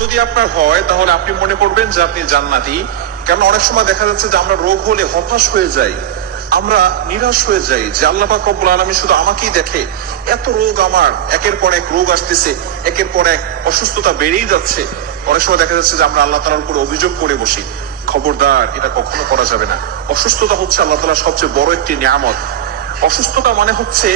যদি আপনার হয়, তাহলে আপনি মনে করবেন যে আপনি জান্নাতি। কারণ অনেক সময় দেখা যাচ্ছে যে আমরা রোগ হলে হতাশ হয়ে যাই, আমরা নিরাশ হয়ে যাই যে আল্লাহ পাক রব্বুল আলামিন শুধু আমাকেই দেখে। এত রোগ আমার, একের পর এক রোগ আসতেছে, একের পর এক অসুস্থতা বেড়েই যাচ্ছে। অনেক সময় দেখা যাচ্ছে যে আমরা আল্লাহ তালার উপরে অভিযোগ করে বসি, খবরদার, এটা কখনো করা যাবে না। অসুস্থতা হচ্ছে আল্লাহ তালার সবচেয়ে বড় একটি নিয়ামত। অসুস্থতা মানে হচ্ছে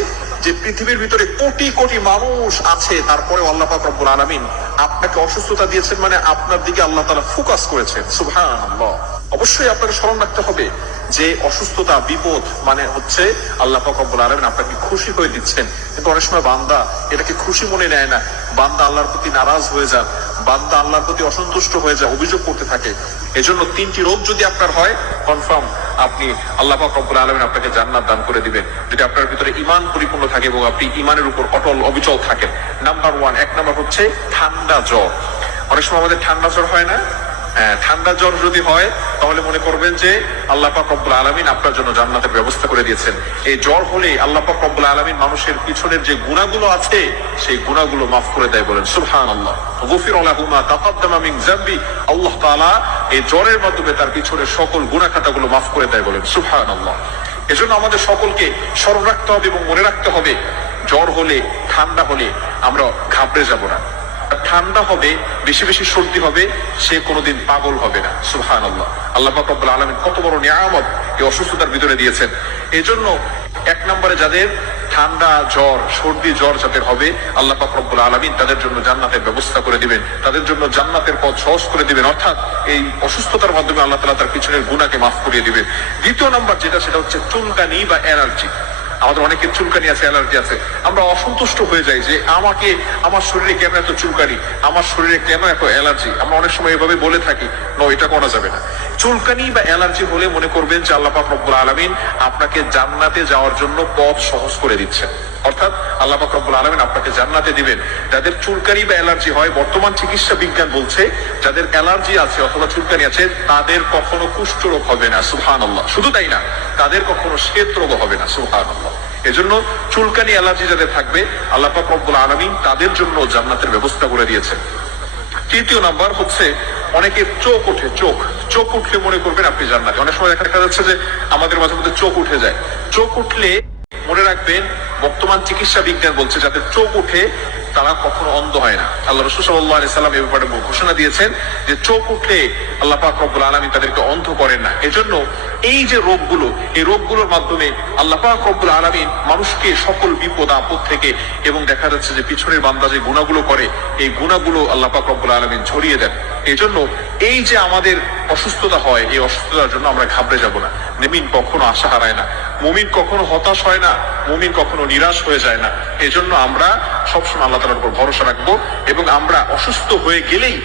যে পৃথিবীর ভিতরে কোটি কোটি মানুষ আছে তারপরে আল্লাহ পাক রব্বুল আলামিন আপনাকে অসুস্থতা দিয়েছেন মানে আপনার দিকে আল্লাহ তাআলা ফোকাস করেছেন। সুবহানাল্লাহ। অবশ্যই আপনাকে স্মরণ রাখতে হবে যে অসুস্থতা, বিপদ মানে হচ্ছে আল্লাহ পাক রব্বুল আলামিন আপনাকে খুশি হয়ে দিচ্ছেন। কিন্তু অনেক সময় বান্দা এটাকে খুশি মনে নেয় না। বান্দা আল্লাহর প্রতি নারাজ হয়ে যান। বান্দা আল্লাহর প্রতি অসন্তুষ্ট হয়ে যায়, অভিযোগ করতে থাকে। এজন্য তিনটি রোগ যদি আপনার হয় কনফার্ম আপনি আল্লাহ রব্বুল আলমিন আপনাকে জান্নাত দান করে দিবেন। যদি আপনার ভিতরে ইমান পরিপূর্ণ থাকে এবং আপনি ইমানের উপর অটল, অবিচল থাকেন। নাম্বার ওয়ান এক নাম্বার হচ্ছে ঠান্ডা জ্বর। অনেক সময় আমাদের ঠান্ডা জ্বর হয় না? ঠান্ডা জ্বর যদি হয়, তাহলে মনে করবেন যে আল্লাহ পাক আলামিন আপনার জন্য জান্নাতের ব্যবস্থা করে দিয়েছেন। এই জ্বর হলে আল্লাহ পাক আলামিন মানুষের পিছনের যে গুণাগুলো আছে, সেই গুণাগুলো মাফ করে দেয় বলেন, সুবহানাল্লাহ। গফির লাহু মা তাকাদ্দামা মিন যামবি। আল্লাহ এই জ্বরের মাধ্যমে তার পিছনের সকল গুনাহ খাতাগুলো মাফ করে দেয় বলেন, সুবহানাল্লাহ। এজন্য আমাদের সকলকে স্মরণ রাখতে হবে এবং মনে রাখতে হবে, জ্বর হলে, ঠান্ডা হলে আমরা ঘাবড়ে যাব না। ঠান্ডা হবে, বেশি বেশি সর্দি হবে, সে কোনোদিন পাগল হবে না। সুহান আল্লাহ আল্লাহ পাক রব্বুল কত বড় নিয়ামত এই অসুস্থতার ভিতরে দিয়েছেন। এই জন্য এক নম্বরে যাদের ঠান্ডা জ্বর, সর্দি জ্বর যাদের হবে, আল্লাহ রব্বুল আলামিন তাদের জন্য জান্নাতের ব্যবস্থা করে দিবেন। তাদের জন্য জান্নাতের পথ সহজ করে দিবেন। অর্থাৎ এই অসুস্থতার মাধ্যমে আল্লাহ তালা তার পিছনের গুণাকে মাফ করিয়ে দিবেন। দ্বিতীয় নাম্বার যেটা, সেটা হচ্ছে চুলকানি বা অ্যালার্জি। আমাদের অনেকের চুলকানি আছে, অ্যালার্জি আছে। আমরা অসন্তুষ্ট হয়ে যাই যে আমাকে, আমার শরীরে কেন এত চুলকানি? আমার শরীরে কেন এত অ্যালার্জি? আমরা অনেক সময় এভাবে বলে থাকি ন এটা করা যাবে না। চুলকানি বা অ্যালার্জি হলে মনে করবেন যে আল্লাহ পাক রব্বুল আলামিন আপনাকে জান্নাতে যাওয়ার জন্য পথ সহজ করে দিচ্ছেন। অর্থাৎ আল্লাহ রব্বুল আলামিন আপনাকে জান্নাতে দিবেন। যাদের চুলকানি বা অ্যালার্জি হয়, বর্তমান চিকিৎসা বিজ্ঞান বলছে, যাদের অ্যালার্জি আছে অথবা চুলকানি আছে, তাদের কখনো কুষ্ঠ রোগ হবে না, সুবহানাল্লাহ। শুধু তাই না, তাদের কখনো শ্বেত রোগ হবে না, সুবহানাল্লাহ। এজন্য চুলকানি অ্যালার্জি যাদের থাকবে আল্লাপাক রব্বুল আলমী তাদের জন্য জান্নাতের ব্যবস্থা করে দিয়েছেন। তৃতীয় নাম্বার হচ্ছে, অনেকের চোখ ওঠে, চোখ। চোখ উঠলে মনে করবেন আপনি জান্নাতে। অনেক সময় দেখা যাচ্ছে যে আমাদের মাঝে মধ্যে চোখ উঠে যায়। চোখ উঠলে মনে রাখবেন, বর্তমান চিকিৎসা বিজ্ঞান বলছে যাতে চোখ উঠে তারা কখনো অন্ধ হয় না। আল্লাহ রসুল সাল্লাহ আলি সাল্লাম এ ব্যাপারে ঘোষণা দিয়েছেন যে চোখ উঠলে আল্লাহ পাক রব্বুল আলমী তাদেরকে অন্ধ করেন না। এজন্য এই যে রোগগুলো, এই রোগগুলোর মাধ্যমে আল্লাহ পাক রব্বুল আলমিন মানুষকে সকল বিপদ, আপদ থেকে এবং দেখা যাচ্ছে যে পিছনের বান্দা যে গুণাগুলো করে, এই গুণাগুলো আল্লাহ পাক রব্বুল আলমিন ছড়িয়ে দেন। এই জন্য এই যে আমাদের অসুস্থতা হয়, এই অসুস্থতার জন্য আমরা ঘাবড়ে যাব না। মুমিন কখনো আশা হারায় না। মুমিন কখনো হতাশ হয় না, মুমিন কখনো নিরাশ হয়ে যায় না। এজন্য আমরা সবসময় আল্লাহ তালার উপর ভরসা রাখব এবং আমরা অসুস্থ হয়ে গেলেই